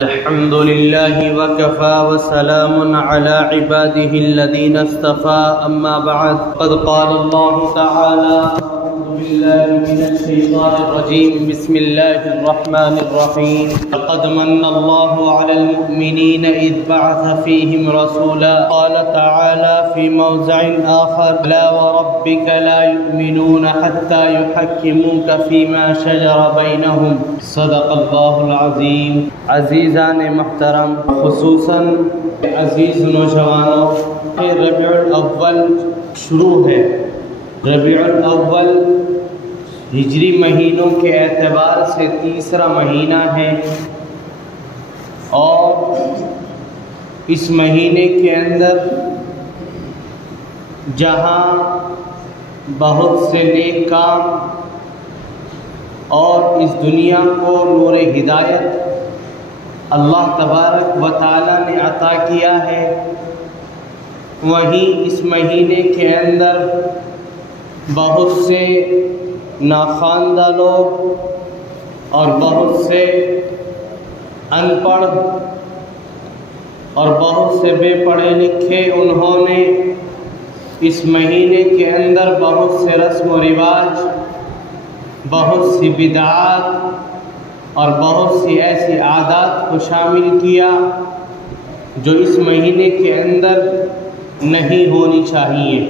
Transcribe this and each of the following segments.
الحمد لله وكفى وسلام على عباده الذين اصطفى أما بعد قد قال الله تعالى أعوذ بالله من الشيطان الرجيم بسم الله الرحمن الرحيم لقد من الله على المؤمنين إذ بعث فيهم رسولا قال تعالى في موضع آخر لا وربك لا يؤمنون حتى يحكموك فيما شجر بينهم صدق الله العظيم. عزیزان محترم، خصوصاً عزیز نوجوانوں، ربیع الاول شروع ہے. ربیع الاول ہجری مہینوں کے اعتبار سے تیسرا مہینہ ہے اور اس مہینے کے اندر جہاں بہت سے نیک کام اور اس دنیا کو نور ہدایت اللہ تبارک و تعالی نے عطا کیا ہے، وہیں اس مہینے کے اندر بہت سے ناخواندہ لوگ اور بہت سے ان پڑھ اور بہت سے بے پڑھے لکھے انہوں نے اس مہینے کے اندر بہت سے رسم و رواج، بہت سی بدعات اور بہت سی ایسی عادات کو شامل کیا جو اس مہینے کے اندر نہیں ہونی چاہیے.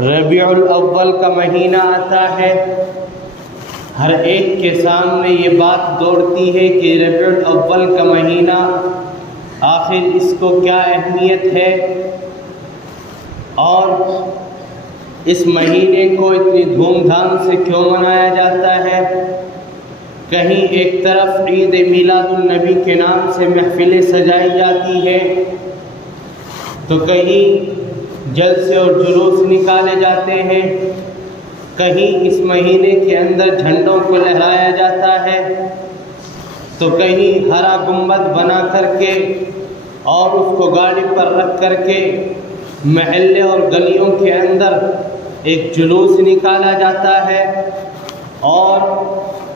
ربیع الاول کا مہینہ آتا ہے، ہر ایک کے سامنے یہ بات دوڑتی ہے کہ ربیع الاول کا مہینہ آخر اس کو کیا اہمیت ہے اور اس مہینے کو اتنی دھوم دھام سے کیوں منایا جاتا ہے. کہیں ایک طرف عید میلاد النبی کے نام سے محفلیں سجائی جاتی ہیں تو کہیں جلسے اور جلوس نکالے جاتے ہیں، کہیں اس مہینے کے اندر جھنڈوں کو لہرایا جاتا ہے تو کہیں ہرا گنبد بنا کر کے اور اس کو گاڑی پر رکھ کر کے محلے اور گلیوں کے اندر ایک جلوس نکالا جاتا ہے اور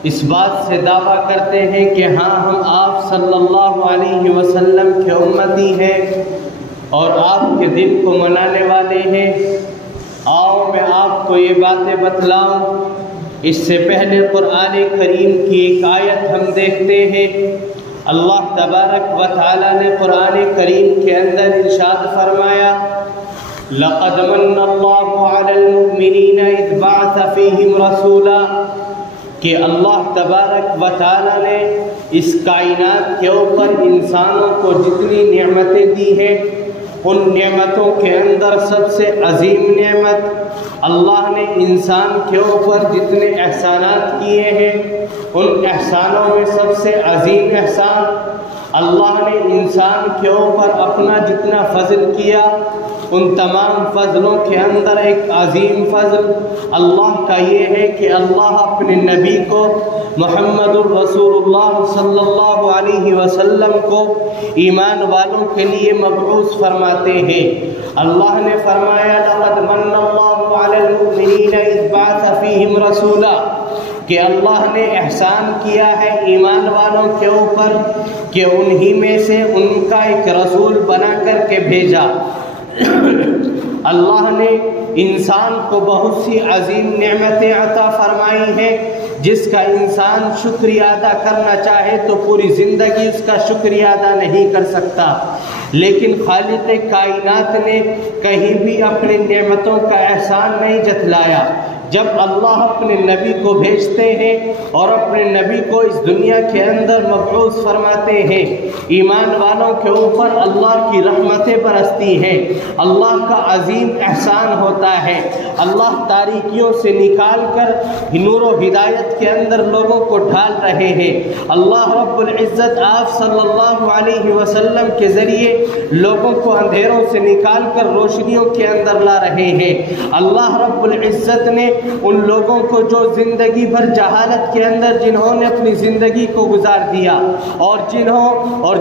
اس بات سے دعویٰ کرتے ہیں کہ ہاں ہم آپ صلی اللہ علیہ وسلم کے امتی ہیں اور آپ کے دن کو منانے والے ہیں. آؤ میں آپ کو یہ باتیں بتلاؤں. اس سے پہلے قرآن کریم کی ایک آیت ہم دیکھتے ہیں. اللہ تبارک و تعالی نے قرآن کریم کے اندر ارشاد فرمایا لَقَدْ مَنَّ اللَّهُ عَلَى الْمُؤْمِنِينَ إِذْ بَعَثَ فِيهِمْ رَسُولًا کہ اللہ تبارک و تعالی نے اس کائنات کے اوپر انسانوں کو جتنی نعمتیں دی ہیں ان نعمتوں کے اندر سب سے عظیم نعمت اللہ نے انسان کے اوپر جتنے احسانات کیے ہیں ان احسانوں میں سب سے عظیم احسان اللہ نے انسان کے اوپر اپنا جتنا فضل کیا ان تمام فضلوں کے اندر ایک عظیم فضل اللہ کا یہ ہے کہ اللہ اپنے نبی کو محمد الرسول اللہ صلی اللہ علیہ وسلم کو ایمان والوں کے لیے مبعوث فرماتے ہیں. اللہ نے فرمایا لقد من اللہ علی المؤمنین اذ بعث فیہم رسولا کہ اللہ نے احسان کیا ہے ایمان والوں کے اوپر کہ انہی میں سے ان کا ایک رسول بنا کر کے بھیجا. اللہ نے انسان کو بہت سی عظیم نعمتیں عطا فرمائی ہیں جس کا انسان شکریہ ادا کرنا چاہے تو پوری زندگی اس کا شکریہ ادا نہیں کر سکتا، لیکن خالق کائنات نے کہیں بھی اپنی نعمتوں کا احسان نہیں جتلایا. جب اللہ اپنے نبی کو بھیجتے ہیں اور اپنے نبی کو اس دنیا کے اندر مبعوث فرماتے ہیں ایمان والوں کے اوپر اللہ کی رحمتیں برستی ہیں، اللہ کا عظیم احسان ہوتا ہے. اللہ تاریکیوں سے نکال کر نور و ہدایت کے اندر لوگوں کو ڈھال رہے ہیں. اللہ رب العزت آپ صلی اللہ علیہ وسلم کے ذریعے لوگوں کو اندھیروں سے نکال کر روشنیوں کے اندر لا رہے ہیں. اللہ رب العزت نے ان لوگوں کو جو زندگی بھر جہالت کے اندر جنہوں نے اپنی زندگی کو گزار دیا اور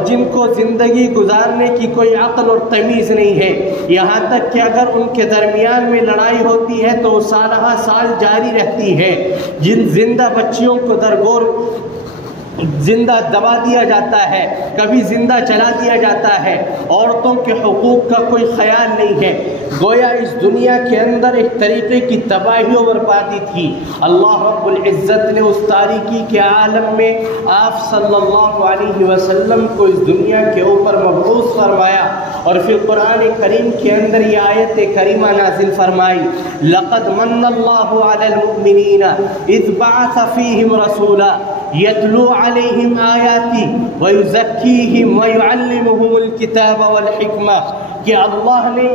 جن کو زندگی گزارنے کی کوئی عقل اور تمیز نہیں ہے، یہاں تک کہ اگر ان کے درمیان میں لڑائی ہوتی ہے تو سالہ سال جاری رہتی ہے. جن زندہ بچیوں کو درگور زندہ دبا دیا جاتا ہے، کبھی زندہ چلا دیا جاتا ہے، عورتوں کے حقوق کا کوئی خیال نہیں ہے۔ گویا اس دنیا کے اندر ایک طریقے کی تباہی و بربادی تھی۔ اللہ رب العزت نے اس تاریکی کے عالم میں آپ صلی اللہ علیہ وسلم کو اس دنیا کے اوپر مبعوث فرمایا، اور پھر قرآن کریم کے اندر یہ آیت کریمہ نازل فرمائی، لقد من اللہ علی المؤمنین اذ بعث فیہم رسولا یتلو علیہم آیاتی ویزکیہم ویعلمہم الکتاب والحکمہ، کہ اللہ نے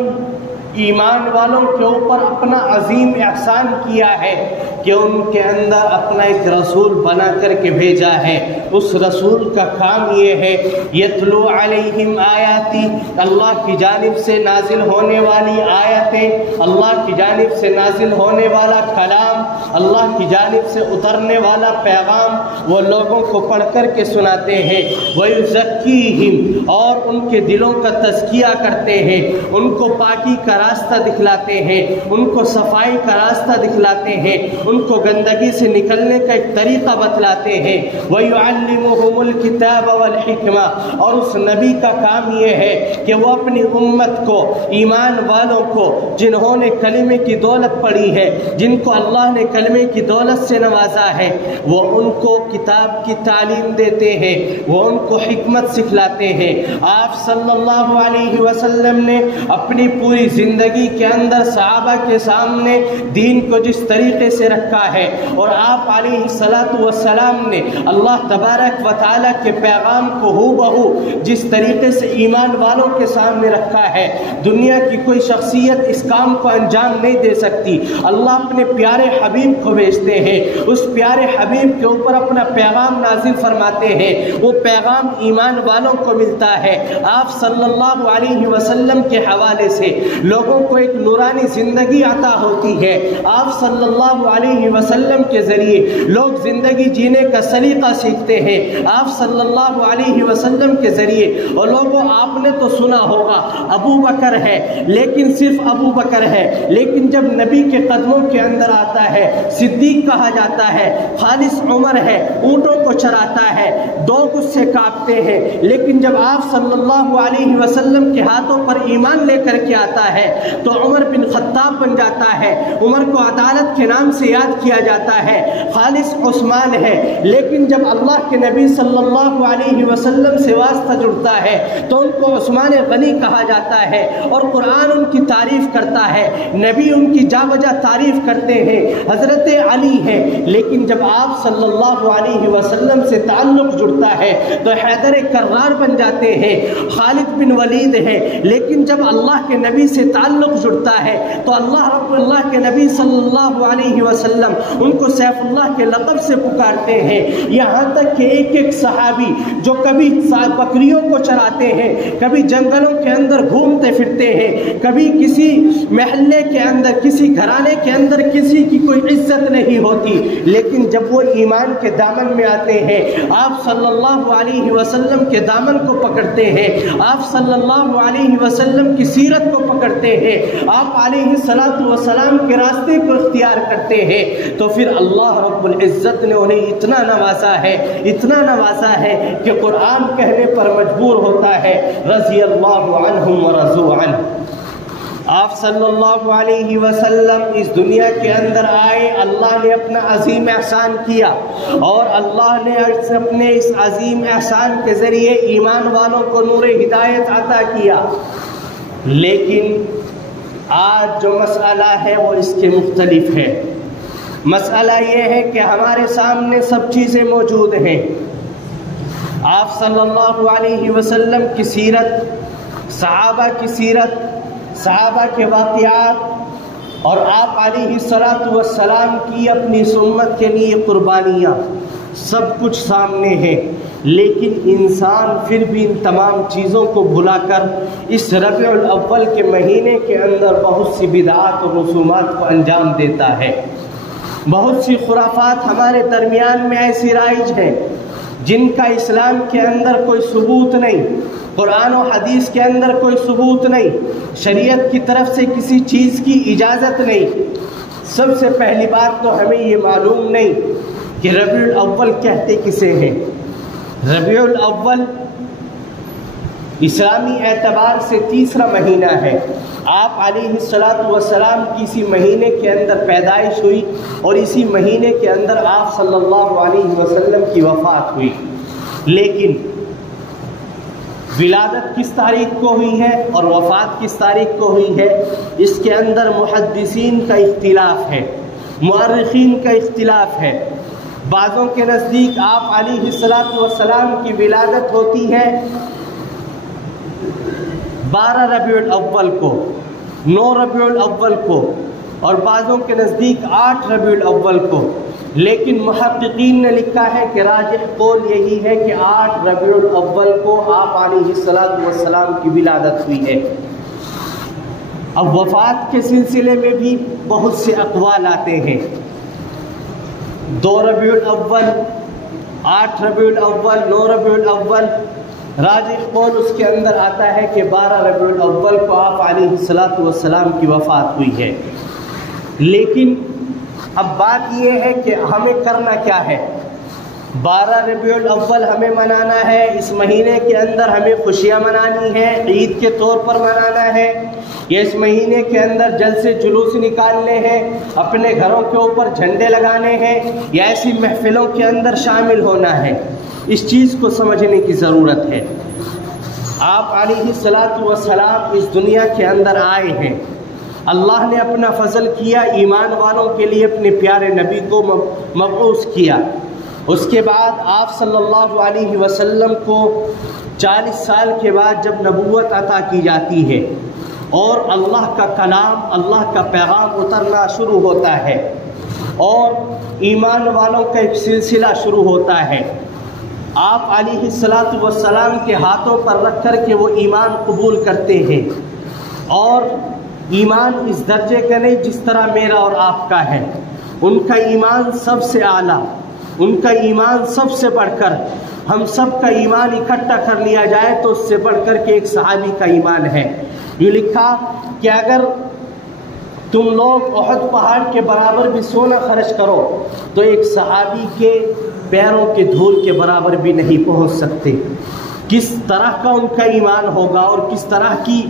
ایمان والوں کے اوپر اپنا عظیم احسان کیا ہے کہ ان کے اندر اپنا ایک رسول بنا کر کے بھیجا ہے۔ اس رسول کا کام یہ ہے یتلو علیہم آیاتی، اللہ کی جانب سے نازل ہونے والی آیتیں، اللہ کی جانب سے نازل ہونے والا کلام، اللہ کی جانب سے اترنے والا پیغام وہ لوگوں کو پڑھ کر کے سناتے ہیں۔ وَيُزَكِّيهِمْ، اور ان کے دلوں کا تزکیہ کرتے ہیں، ان کو پاکی کا راستہ دکھلاتے ہیں، ان کو صفائی کا راستہ دکھلاتے ہیں، ان کو گندگی سے نکلنے کا ایک طریقہ بتلاتے ہیں۔ وَيُعَلِّمُهُمُ الْكِتَابَ وَالْحِكْمَةَ، اور اس نبی کا کام یہ ہے کہ وہ اپنی امت کو، ایمان والوں کو جنہوں نے کلمے کی دولت پڑھی ہے، جن کو اللہ نے کلمے کی دولت سے نوازا ہے، وہ ان کو کتاب کی تعلیم دیتے ہیں، وہ ان کو حکمت سکھلاتے ہیں۔ آپ صلی اللہ علیہ وسلم نے اپنی پوری زندگی کے اندر صحابہ کے سامنے دین کو جس طریقے سے رکھا ہے، اور آپ علیہ الصلاۃ والسلام نے اللہ تبارک و تعالیٰ کے پیغام کو ہو بہو جس طریقے سے ایمان والوں کے سامنے رکھا ہے، دنیا کی کوئی شخصیت اس کام کو انجام نہیں دے سکتی۔ اللہ اپنے پیارے حبیب کو بھیجتے ہیں، اس پیارے حبیب کے اوپر اپنا پیغام نازل فرماتے ہیں، وہ پیغام ایمان والوں کو ملتا ہے۔ آپ صلی اللہ علیہ وسلم کے حوالے سے لوگوں کو ایک نورانی زندگی عطا ہوتی ہے۔ آپ صلی اللہ علیہ وسلم کے ذریعے لوگ زندگی جینے کا سلیقہ سیکھتے ہیں۔ آپ صلی اللہ علیہ وسلم کے ذریعے، اور لوگوں آپ نے تو سنا ہوگا ابو بکر ہے، لیکن صرف ابو بکر ہے، لیکن جب نبی کے قدموں کے اندر آتا ہے صدیق کہا جاتا ہے۔ خالص عمر ہے، اونٹوں کو چراتا ہے، دوگ اس سے کاپتے ہیں، لیکن جب آپ صلی اللہ علیہ وسلم کے ہاتھوں پر ایمان لے کر کے آتا ہے تو عمر بن خطاب بن جاتا ہے، عمر کو عدالت کے نام سے یاد کیا جاتا ہے۔ خالص عثمان ہے، لیکن جب اللہ کے نبی صلی اللہ علیہ وسلم سے واسطہ جڑتا ہے تو ان کو عثمان غنی کہا جاتا ہے، اور قرآن ان کی تعریف کرتا ہے، نبی ان کی جا بجا تعریف کرتے ہیں، حضرت علی ہے، لیکن جب آپ صلی اللہ علیہ وسلم سے تعلق جڑتا ہے تو حیدر کرار بن جاتے ہیں۔ خالد بن ولید ہے، لیکن جب اللہ کے نبی سے تعلق جڑتا ہے تو اللہ کے نبی صلی اللہ علیہ وسلم ان کو سیف اللہ کے لقب سے پکارتے ہیں۔ یہاں تک کہ ایک ایک صحابی جو کبھی بکریوں کو چراتے ہیں، کبھی جنگلوں کے اندر گھومتے پھرتے ہیں، کبھی کسی محلے کے اندر، کسی گھرانے کے اندر کسی کی کوئی عزت نہیں ہوتی، لیکن جب وہ ایمان کے دامن میں آتے ہیں، آپ صلی اللہ علیہ وسلم کے دامن کو پکڑتے ہیں، آپ صلی اللہ علیہ وسلم کی سیرت کو پکڑتے ہیں، آپ علیہ الصلاۃ والسلام کے راستے کو اختیار کرتے ہیں، تو پھر اللہ رب العزت نے انہیں اتنا نوازا ہے، اتنا نوازا ہے کہ قرآن کہنے پر مجبور ہوتا ہے، رضی اللہ عنہم ورضوا عنہ۔ آپ صلی اللہ علیہ وسلم اس دنیا کے اندر آئے، اللہ نے اپنا عظیم احسان کیا، اور اللہ نے اپنے اس عظیم احسان کے ذریعے ایمان والوں کو نور ہدایت عطا کیا، لیکن آج جو مسئلہ ہے وہ اس کے مختلف ہے۔ مسئلہ یہ ہے کہ ہمارے سامنے سب چیزیں موجود ہیں، آپ صلی اللہ علیہ وسلم کی سیرت، صحابہ کی سیرت، صحابہ کے واقعات، اور آپ علیہ الصلاۃ والسلام کی اپنی امت کے لیے قربانیاں، سب کچھ سامنے ہے، لیکن انسان پھر بھی ان تمام چیزوں کو بھلا کر اس ربیع الاول کے مہینے کے اندر بہت سی بدعات اور رسومات کو انجام دیتا ہے۔ بہت سی خرافات ہمارے درمیان میں ایسی رائج ہیں جن کا اسلام کے اندر کوئی ثبوت نہیں، قرآن و حدیث کے اندر کوئی ثبوت نہیں، شریعت کی طرف سے کسی چیز کی اجازت نہیں۔ سب سے پہلی بات تو ہمیں یہ معلوم نہیں کہ ربیع الاول کہتے کسے ہیں۔ ربیع الاول اسلامی اعتبار سے تیسرا مہینہ ہے۔ آپ علیہ الصلاۃ والسلام کی اسی مہینے کے اندر پیدائش ہوئی اور اسی مہینے کے اندر آپ صلی اللہ علیہ وسلم کی وفات ہوئی۔ لیکن ولادت کس تاریخ کو ہوئی ہے اور وفات کس تاریخ کو ہوئی ہے، اس کے اندر محدثین کا اختلاف ہے، مؤرخین کا اختلاف ہے۔ بعضوں کے نزدیک آپ علیہ الصلاۃ والسلام کی ولادت ہوتی ہے 12 ربیع الاول کو، 9 ربیع الاول کو، اور بعضوں کے نزدیک 8 ربیع الاول کو۔ لیکن محققین نے لکھا ہے کہ راجح قول یہی ہے کہ 8 ربیع الاول کو آپ علیہ الصلاۃ والسلام کی ولادت ہوئی ہے۔ اب وفات کے سلسلے میں بھی بہت سے اقوال آتے ہیں، 2 ربیع الاول، 8 ربیع الاول، 9 ربیع الاول۔ راجح قول اس کے اندر آتا ہے کہ 12 ربیع الاول کو آپ علیہ الصلاۃ والسلام کی وفات ہوئی ہے۔ لیکن اب بات یہ ہے کہ ہمیں کرنا کیا ہے۔ 12 ربیع الاول ہمیں منانا ہے، اس مہینے کے اندر ہمیں خوشیاں منانی ہیں، عید کے طور پر منانا ہے، یا اس مہینے کے اندر جلسے جلوس نکالنے ہیں، اپنے گھروں کے اوپر جھنڈے لگانے ہیں، یا ایسی محفلوں کے اندر شامل ہونا ہے۔ اس چیز کو سمجھنے کی ضرورت ہے۔ آپ علیہ الصلاۃ والسلام اس دنیا کے اندر آئے ہیں، اللہ نے اپنا فضل کیا، ایمان والوں کے لیے اپنے پیارے نبی کو مبعوث کیا۔ اس کے بعد آپ صلی اللہ علیہ وسلم کو 40 سال کے بعد جب نبوت عطا کی جاتی ہے اور اللہ کا کلام، اللہ کا پیغام اترنا شروع ہوتا ہے اور ایمان والوں کا ایک سلسلہ شروع ہوتا ہے، آپ علیہ الصلاۃ والسلام کے ہاتھوں پر رکھ کر کے وہ ایمان قبول کرتے ہیں۔ اور ایمان اس درجے کا نہیں جس طرح میرا اور آپ کا ہے، ان کا ایمان سب سے اعلیٰ، ان کا ایمان سب سے بڑھ کر، ہم سب کا ایمان اکٹھا کر لیا جائے تو اس سے بڑھ کر کے ایک صحابی کا ایمان ہے۔ یہ لکھا کہ اگر تم لوگ احد پہاڑ کے برابر بھی سونا خرچ کرو تو ایک صحابی کے پیروں کے دھول کے برابر بھی نہیں پہنچ سکتے۔ کس طرح کا ان کا ایمان ہوگا اور کس طرح کی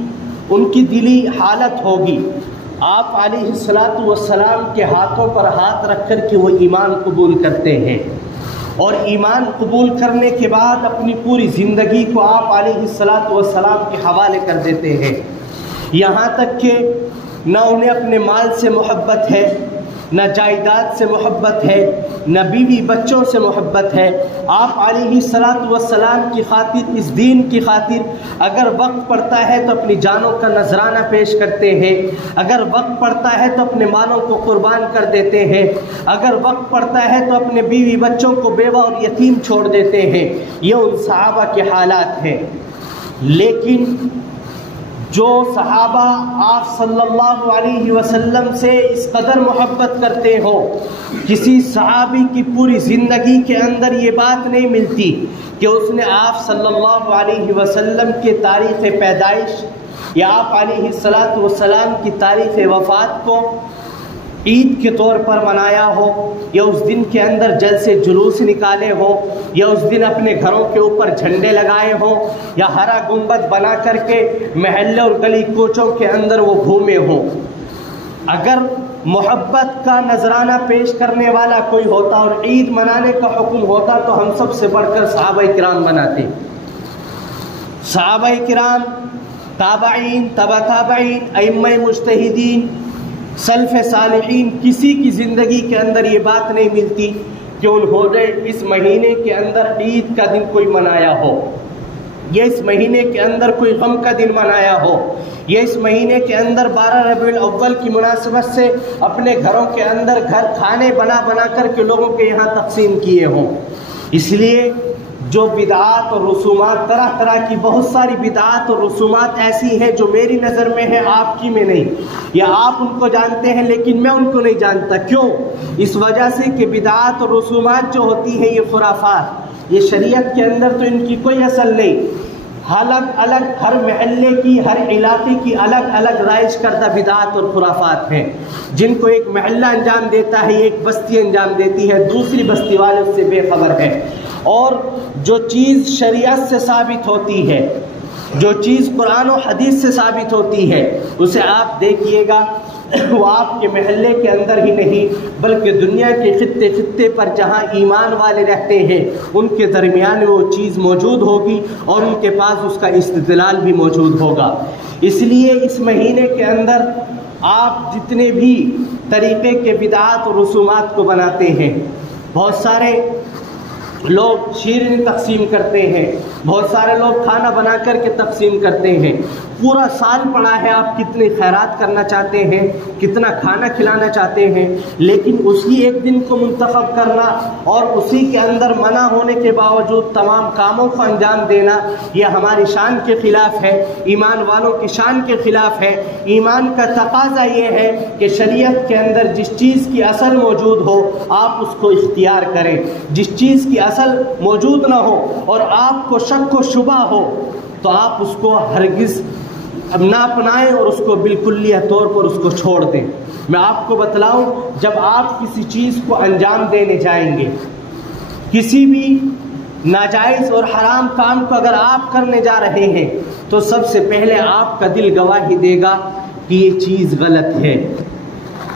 ان کی دلی حالت ہوگی۔ آپ علیہ الصلاۃ والسلام کے ہاتھوں پر ہاتھ رکھ کر کے وہ ایمان قبول کرتے ہیں، اور ایمان قبول کرنے کے بعد اپنی پوری زندگی کو آپ علیہ الصلاۃ والسلام کے حوالے کر دیتے ہیں، یہاں تک کہ نہ انہیں اپنے مال سے محبت ہے، نہ جائیداد سے محبت ہے، نہ بیوی بچوں سے محبت ہے۔ آپ علیہ الصلاۃ والسلام کی خاطر، اس دین کی خاطر اگر وقت پڑتا ہے تو اپنی جانوں کا نذرانہ پیش کرتے ہیں، اگر وقت پڑتا ہے تو اپنے مالوں کو قربان کر دیتے ہیں، اگر وقت پڑتا ہے تو اپنے بیوی بچوں کو بیوہ اور یتیم چھوڑ دیتے ہیں۔ یہ ان صحابہ کے حالات ہیں۔ لیکن جو صحابہ آپ صلی اللہ علیہ وسلم سے اس قدر محبت کرتے ہو، کسی صحابی کی پوری زندگی کے اندر یہ بات نہیں ملتی کہ اس نے آپ صلی اللہ علیہ وسلم کے تاریخ پیدائش یا آپ علیہ الصلاۃ والسلام کی تاریخ وفات کو عید کے طور پر منایا ہو، یا اس دن کے اندر جلسے جلوس نکالے ہو، یا اس دن اپنے گھروں کے اوپر جھنڈے لگائے ہوں، یا ہرا گنبد بنا کر کے محلے اور گلی کوچوں کے اندر وہ گھومے ہوں۔ اگر محبت کا نذرانہ پیش کرنے والا کوئی ہوتا اور عید منانے کا حکم ہوتا تو ہم سب سے بڑھ کر صحابہ کرام مناتے۔ صحابہ کرام، تابعین، تبع تابعین، ائمہ مجتہدین، سلف صالحین، کسی کی زندگی کے اندر یہ بات نہیں ملتی کہ انہوں نے اس مہینے کے اندر عید کا دن کوئی منایا ہو، یا اس مہینے کے اندر کوئی غم کا دن منایا ہو، یا اس مہینے کے اندر 12 ربیع الاول کی مناسبت سے اپنے گھروں کے اندر گھر کھانے بنا بنا کر کے لوگوں کے یہاں تقسیم کیے ہوں۔ اس لیے جو بدعات اور رسومات، طرح طرح کی بہت ساری بدعات اور رسومات ایسی ہیں جو میری نظر میں ہے، آپ کی میں نہیں، یا آپ ان کو جانتے ہیں لیکن میں ان کو نہیں جانتا۔ کیوں؟ اس وجہ سے کہ بدعات اور رسومات جو ہوتی ہیں یہ خرافات، یہ شریعت کے اندر تو ان کی کوئی اصل نہیں۔ الگ الگ ہر محلے کی، ہر علاقے کی الگ الگ رائج کردہ بدعات اور خرافات ہیں، جن کو ایک محلہ انجام دیتا ہے، ایک بستی انجام دیتی ہے، دوسری بستی والے اس سے بے خبر ہے۔ اور جو چیز شریعت سے ثابت ہوتی ہے، جو چیز قرآن و حدیث سے ثابت ہوتی ہے، اسے آپ دیکھیے گا وہ آپ کے محلے کے اندر ہی نہیں بلکہ دنیا کے خطے خطے پر جہاں ایمان والے رہتے ہیں ان کے درمیان وہ چیز موجود ہوگی اور ان کے پاس اس کا استدلال بھی موجود ہوگا۔ اس لیے اس مہینے کے اندر آپ جتنے بھی طریقے کے بدعات و رسومات کو بناتے ہیں، بہت سارے لوگ شیرینی تقسیم کرتے ہیں، بہت سارے لوگ کھانا بنا کر کے تقسیم کرتے ہیں، پورا سال پڑا ہے آپ کتنے خیرات کرنا چاہتے ہیں، کتنا کھانا کھلانا چاہتے ہیں، لیکن اسی ایک دن کو منتخب کرنا اور اسی کے اندر منع ہونے کے باوجود تمام کاموں کو انجام دینا، یہ ہماری شان کے خلاف ہے، ایمان والوں کی شان کے خلاف ہے۔ ایمان کا تقاضا یہ ہے کہ شریعت کے اندر جس چیز کی اصل موجود ہو آپ اس کو اختیار کریں، جس چیز کی اصل موجود نہ ہو اور آپ کو شک و شبہ ہو تو آپ اس کو ہرگز نہ اپنائیں اور اس کو بالکلیہ طور پر اس کو چھوڑ دیں۔ میں آپ کو بتلاؤں، جب آپ کسی چیز کو انجام دینے جائیں گے، کسی بھی ناجائز اور حرام کام کو اگر آپ کرنے جا رہے ہیں تو سب سے پہلے آپ کا دل گواہی دے گا کہ یہ چیز غلط ہے۔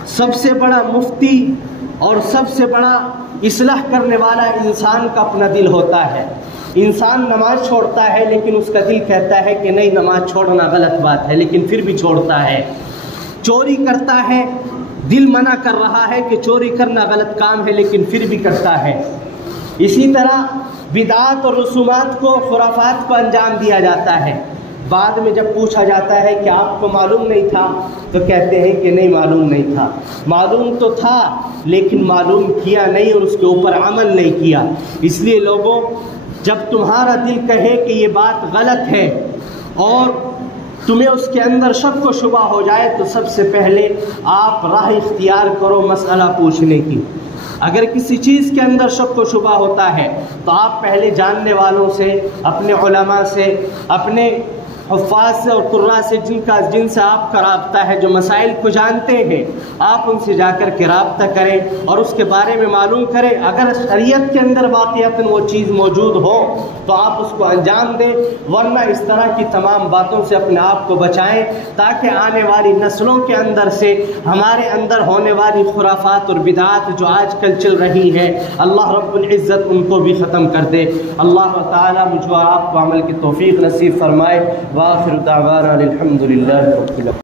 سب سے بڑا مفتی اور سب سے بڑا اصلاح کرنے والا انسان کا اپنا دل ہوتا ہے۔ انسان نماز چھوڑتا ہے لیکن اس کا دل کہتا ہے کہ نہیں، نماز چھوڑنا غلط بات ہے، لیکن پھر بھی چھوڑتا ہے۔ چوری کرتا ہے، دل منع کر رہا ہے کہ چوری کرنا غلط کام ہے، لیکن پھر بھی کرتا ہے۔ اسی طرح بدعات اور رسومات کو، خرافات کو انجام دیا جاتا ہے۔ بعد میں جب پوچھا جاتا ہے کہ آپ کو معلوم نہیں تھا تو کہتے ہیں کہ نہیں معلوم نہیں تھا۔ معلوم تو تھا لیکن معلوم کیا نہیں اور اس کے اوپر عمل نہیں کیا۔ اس لیے لوگوں، جب تمہارا دل کہے کہ یہ بات غلط ہے اور تمہیں اس کے اندر شک و شبہ ہو جائے تو سب سے پہلے آپ راہ اختیار کرو مسئلہ پوچھنے کی۔ اگر کسی چیز کے اندر شک و شبہ ہوتا ہے تو آپ پہلے جاننے والوں سے، اپنے علماء سے، اپنے حفاظ سے اور قراء سے جن سے آپ کا رابطہ ہے، جو مسائل کو جانتے ہیں، آپ ان سے جا کر کے رابطہ کریں اور اس کے بارے میں معلوم کریں۔ اگر شریعت کے اندر واقعتاً وہ چیز موجود ہو تو آپ اس کو انجام دیں، ورنہ اس طرح کی تمام باتوں سے اپنے آپ کو بچائیں تاکہ آنے والی نسلوں کے اندر سے ہمارے اندر ہونے والی خرافات اور بدعات جو آج کل چل رہی ہے، اللہ رب العزت ان کو بھی ختم کر دے۔ اللہ تعالیٰ مجھ اور آپ کو عمل کی توفیق نصیب فرمائے۔ وآخر دعوانا الحمد للہ رب العالمین۔